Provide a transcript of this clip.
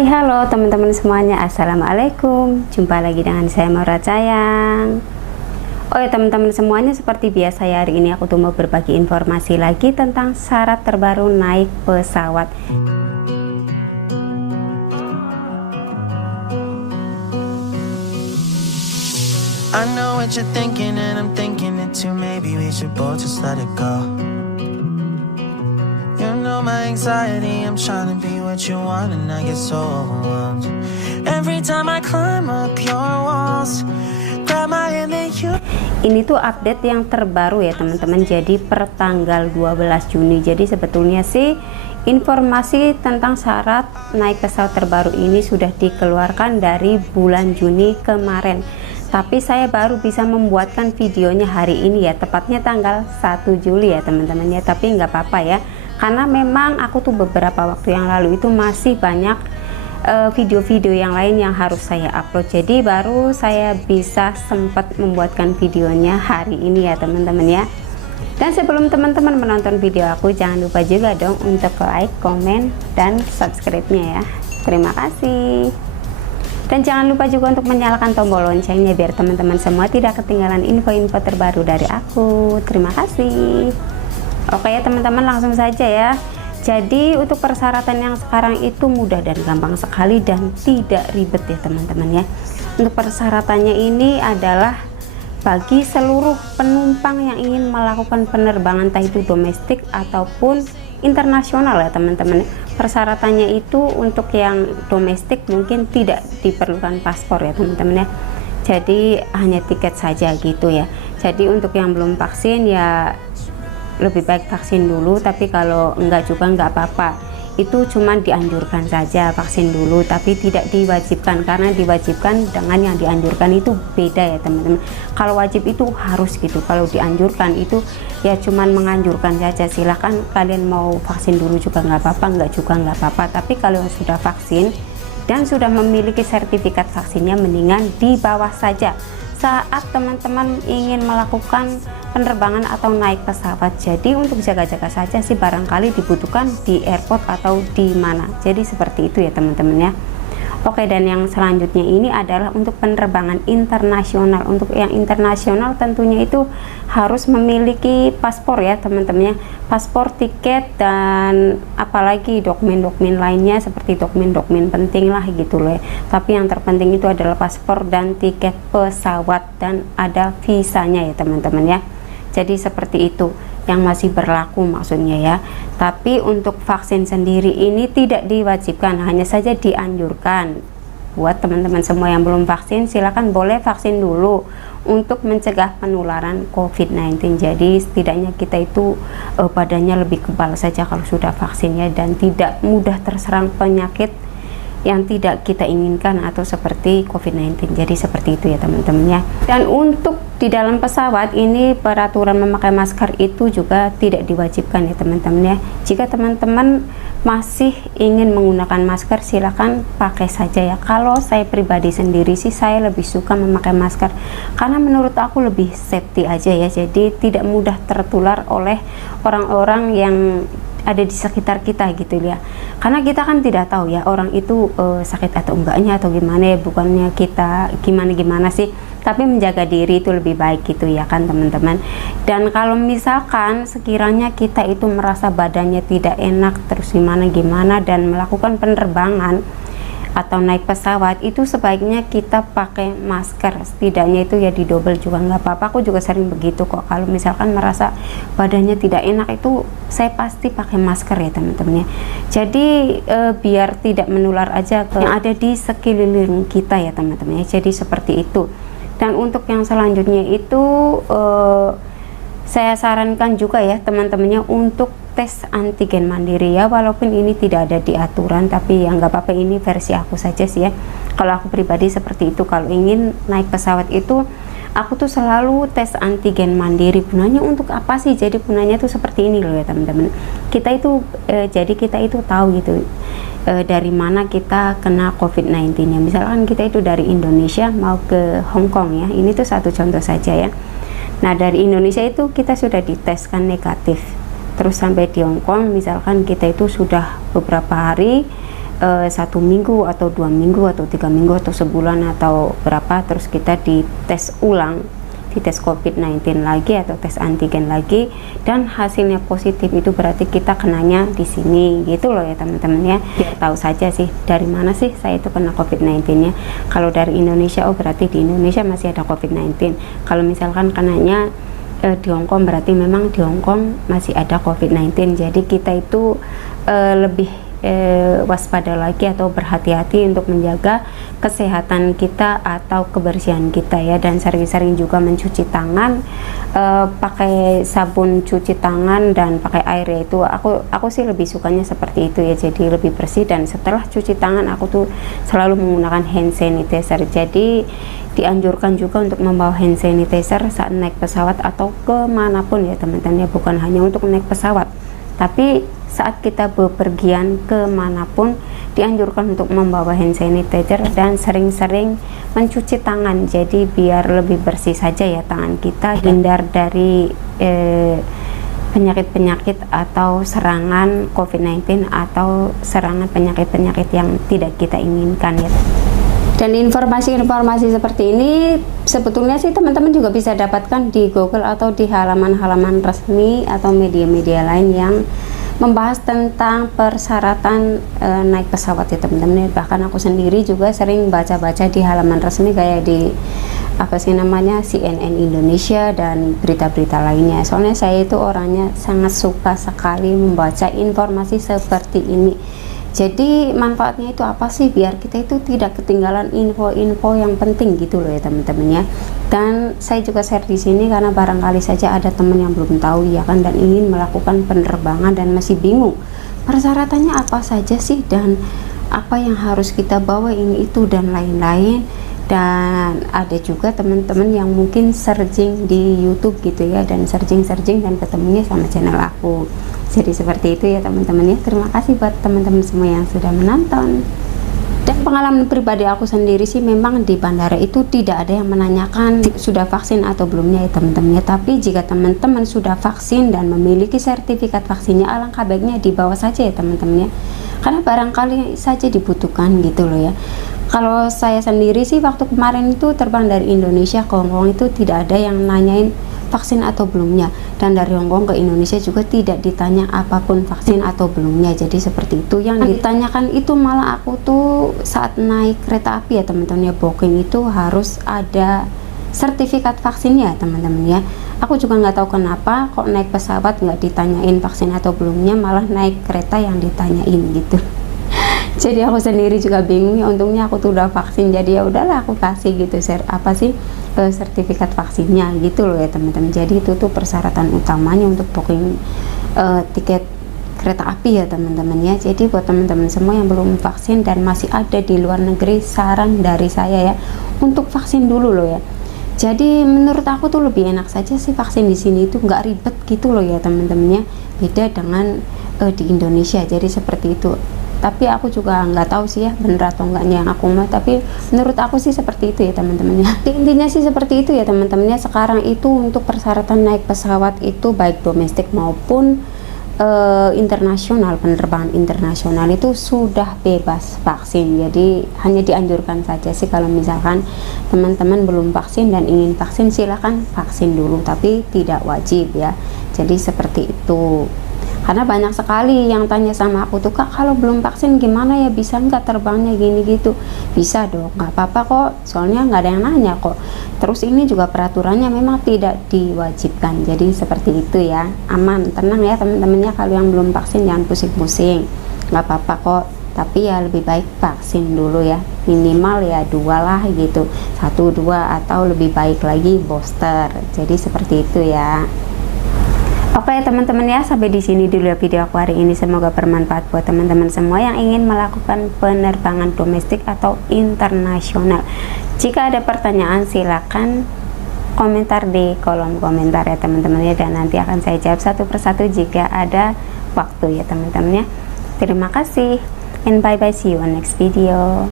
Hai, halo teman-teman semuanya. Assalamualaikum. Jumpa lagi dengan saya Maura Cayang. Oh ya teman-teman semuanya, seperti biasa ya, hari ini aku tuh mau berbagi informasi lagi tentang syarat terbaru naik pesawat. I know what you're thinking and I'm thinking it too. Maybe we should both just let it go. You know my anxiety, I'm trying to be what you want and I get so overwhelmed. Every time I climb up your walls, grab my hand and you. Ini tuh update yang terbaru ya teman-teman, jadi per tanggal 12 Juni. Jadi sebetulnya sih informasi tentang syarat naik pesawat terbaru ini sudah dikeluarkan dari bulan Juni kemarin. Tapi saya baru bisa membuatkan videonya hari ini ya, tepatnya tanggal 1 Juli ya teman-teman ya. Tapi nggak apa-apa ya, karena memang aku tuh beberapa waktu yang lalu itu masih banyak video-video yang lain yang harus saya upload. Jadi baru saya bisa sempat membuatkan videonya hari ini ya teman-teman ya. Dan sebelum teman-teman menonton video aku, jangan lupa juga dong untuk like, komen, dan subscribe-nya ya. Terima kasih. Dan jangan lupa juga untuk menyalakan tombol loncengnya biar teman-teman semua tidak ketinggalan info-info terbaru dari aku. Terima kasih. Oke ya teman-teman, langsung saja ya. Jadi untuk persyaratan yang sekarang itu mudah dan gampang sekali dan tidak ribet ya teman-teman ya. Untuk persyaratannya ini adalah bagi seluruh penumpang yang ingin melakukan penerbangan entah itu domestik ataupun internasional ya teman-teman. Persyaratannya itu untuk yang domestik mungkin tidak diperlukan paspor ya teman-teman ya. Jadi hanya tiket saja gitu ya. Jadi untuk yang belum vaksin ya lebih baik vaksin dulu, tapi kalau enggak juga enggak apa-apa. Itu cuman dianjurkan saja vaksin dulu, tapi tidak diwajibkan, karena diwajibkan dengan yang dianjurkan itu beda ya teman-teman. Kalau wajib itu harus gitu, kalau dianjurkan itu ya cuman menganjurkan saja. Silahkan kalian mau vaksin dulu juga nggak apa-apa, enggak juga nggak apa-apa. Tapi kalau sudah vaksin dan sudah memiliki sertifikat vaksinnya, mendingan dibawa saja saat teman-teman ingin melakukan penerbangan atau naik pesawat. Jadi untuk jaga-jaga saja sih, barangkali dibutuhkan di airport atau di mana. Jadi seperti itu ya teman-teman ya. Oke, dan yang selanjutnya ini adalah untuk penerbangan internasional. Untuk yang internasional tentunya itu harus memiliki paspor ya teman-teman ya. Paspor, tiket, dan apalagi dokumen-dokumen lainnya seperti dokumen-dokumen penting lah gitu loh ya. Tapi yang terpenting itu adalah paspor dan tiket pesawat dan ada visanya ya teman-teman ya. Jadi seperti itu yang masih berlaku maksudnya ya. Tapi untuk vaksin sendiri ini tidak diwajibkan, hanya saja dianjurkan. Buat teman-teman semua yang belum vaksin, silakan boleh vaksin dulu untuk mencegah penularan COVID-19. Jadi setidaknya kita itu badannya lebih kebal saja kalau sudah vaksinnya dan tidak mudah terserang penyakit yang tidak kita inginkan atau seperti COVID-19. Jadi seperti itu ya teman-teman ya. Dan untuk di dalam pesawat ini peraturan memakai masker itu juga tidak diwajibkan ya teman-teman ya. Jika teman-teman masih ingin menggunakan masker, silakan pakai saja ya. Kalau saya pribadi sendiri sih saya lebih suka memakai masker karena menurut aku lebih safety aja ya. Jadi tidak mudah tertular oleh orang-orang yang ada di sekitar kita gitu ya. Karena kita kan tidak tahu ya orang itu sakit atau enggaknya atau gimana ya, bukannya kita gimana-gimana sih, tapi menjaga diri itu lebih baik gitu ya kan teman-teman. Dan kalau misalkan sekiranya kita itu merasa badannya tidak enak terus gimana-gimana dan melakukan penerbangan atau naik pesawat, itu sebaiknya kita pakai masker. Setidaknya itu ya didobel juga nggak apa-apa. Aku juga sering begitu kok. Kalau misalkan merasa badannya tidak enak itu saya pasti pakai masker ya teman-teman ya. Jadi biar tidak menular aja ke yang ada di sekeliling kita ya teman-teman ya. Jadi seperti itu. Dan untuk yang selanjutnya itu saya sarankan juga ya teman-temannya untuk tes antigen mandiri ya, walaupun ini tidak ada di aturan, tapi ya nggak apa-apa, ini versi aku saja sih ya. Kalau aku pribadi seperti itu, kalau ingin naik pesawat itu aku tuh selalu tes antigen mandiri. Gunanya untuk apa sih? Jadi gunanya tuh seperti ini loh ya teman-teman. Kita itu jadi kita itu tahu gitu dari mana kita kena COVID-19 ya. Misalkan kita itu dari Indonesia mau ke Hong Kong ya, ini tuh satu contoh saja ya. Nah dari Indonesia itu kita sudah diteskan negatif, terus sampai di Hong Kong misalkan kita itu sudah beberapa hari 1 minggu atau 2 minggu atau 3 minggu atau sebulan atau berapa, terus kita dites ulang, dites COVID-19 lagi atau tes antigen lagi, dan hasilnya positif, itu berarti kita kenanya di sini gitu loh ya teman-teman ya. Biar tahu saja sih dari mana sih saya itu kena COVID-19 nya. Kalau dari Indonesia, oh berarti di Indonesia masih ada COVID-19. Kalau misalkan kenanya di Hongkong, berarti memang di Hongkong masih ada COVID-19. Jadi kita itu lebih waspada lagi atau berhati-hati untuk menjaga kesehatan kita atau kebersihan kita ya, dan sering-sering juga mencuci tangan, pakai sabun cuci tangan dan pakai air ya. Itu aku sih lebih sukanya seperti itu ya, jadi lebih bersih. Dan setelah cuci tangan aku tuh selalu menggunakan hand sanitizer. Jadi dianjurkan juga untuk membawa hand sanitizer saat naik pesawat atau kemanapun ya teman-teman ya, bukan hanya untuk naik pesawat, tapi saat kita bepergian kemanapun dianjurkan untuk membawa hand sanitizer dan sering-sering mencuci tangan. Jadi biar lebih bersih saja ya tangan kita, hindar dari penyakit-penyakit atau serangan COVID-19 atau serangan penyakit-penyakit yang tidak kita inginkan ya. Dan informasi-informasi seperti ini sebetulnya sih teman-teman juga bisa dapatkan di Google atau di halaman-halaman resmi atau media-media lain yang membahas tentang persyaratan naik pesawat ya teman-teman. Bahkan aku sendiri juga sering baca-baca di halaman resmi kayak di CNN Indonesia dan berita-berita lainnya. Soalnya saya itu orangnya sangat suka sekali membaca informasi seperti ini. Jadi manfaatnya itu apa sih, biar kita itu tidak ketinggalan info-info yang penting gitu loh ya teman-teman ya. Dan saya juga share di sini karena barangkali saja ada teman yang belum tahu ya kan, dan ingin melakukan penerbangan dan masih bingung persyaratannya apa saja sih, dan apa yang harus kita bawa, ini itu dan lain-lain. Dan ada juga teman-teman yang mungkin searching di YouTube gitu ya, dan searching dan ketemunya sama channel aku. Jadi seperti itu ya teman-teman ya. Terima kasih buat teman-teman semua yang sudah menonton. Dan pengalaman pribadi aku sendiri sih, memang di bandara itu tidak ada yang menanyakan sudah vaksin atau belumnya ya teman-teman ya. Tapi jika teman-teman sudah vaksin dan memiliki sertifikat vaksinnya, alangkah baiknya dibawa saja ya teman-teman ya, karena barangkali saja dibutuhkan gitu loh ya. Kalau saya sendiri sih waktu kemarin itu terbang dari Indonesia ke Hongkong itu tidak ada yang nanyain vaksin atau belumnya, dan dari Hongkong ke Indonesia juga tidak ditanya apapun vaksin atau belumnya. Jadi seperti itu. Yang ditanyakan itu malah aku tuh saat naik kereta api ya teman-teman ya, booking itu harus ada sertifikat vaksinnya teman-teman ya. Aku juga nggak tahu kenapa kok naik pesawat nggak ditanyain vaksin atau belumnya, malah naik kereta yang ditanyain gitu. Jadi aku sendiri juga bingung ya, untungnya aku tuh udah vaksin, jadi ya udahlah aku kasih gitu sertifikat vaksinnya gitu loh ya teman-teman. Jadi itu tuh persyaratan utamanya untuk booking tiket kereta api ya teman-teman ya. Jadi buat teman-teman semua yang belum vaksin dan masih ada di luar negeri, saran dari saya ya untuk vaksin dulu loh ya. Jadi menurut aku tuh lebih enak saja sih vaksin di sini itu, nggak ribet gitu loh ya teman-teman ya, beda dengan di Indonesia. Jadi seperti itu. Tapi aku juga nggak tahu sih ya bener atau enggaknya yang aku mau, tapi menurut aku sih seperti itu ya teman-teman ya. Intinya sih seperti itu ya teman-teman ya. Sekarang itu untuk persyaratan naik pesawat itu baik domestik maupun internasional, penerbangan internasional itu sudah bebas vaksin. Jadi hanya dianjurkan saja sih kalau misalkan teman-teman belum vaksin dan ingin vaksin, silahkan vaksin dulu, tapi tidak wajib ya. Jadi seperti itu. Karena banyak sekali yang tanya sama aku tuh, Kak kalau belum vaksin gimana ya, bisa nggak terbangnya gini gitu. Bisa dong, nggak apa-apa kok, soalnya nggak ada yang nanya kok. Terus ini juga peraturannya memang tidak diwajibkan, jadi seperti itu ya. Aman, tenang ya teman-temannya, kalau yang belum vaksin jangan pusing-pusing, nggak apa-apa kok. Tapi ya lebih baik vaksin dulu ya, minimal ya 2 lah gitu, 1, 2 atau lebih baik lagi booster. Jadi seperti itu ya. Oke teman-teman ya, sampai di sini dulu ya video aku hari ini. Semoga bermanfaat buat teman-teman semua yang ingin melakukan penerbangan domestik atau internasional. Jika ada pertanyaan silakan komentar di kolom komentar ya teman-teman ya, dan nanti akan saya jawab satu persatu jika ada waktu ya teman-teman ya. Terima kasih and bye bye, see you on next video.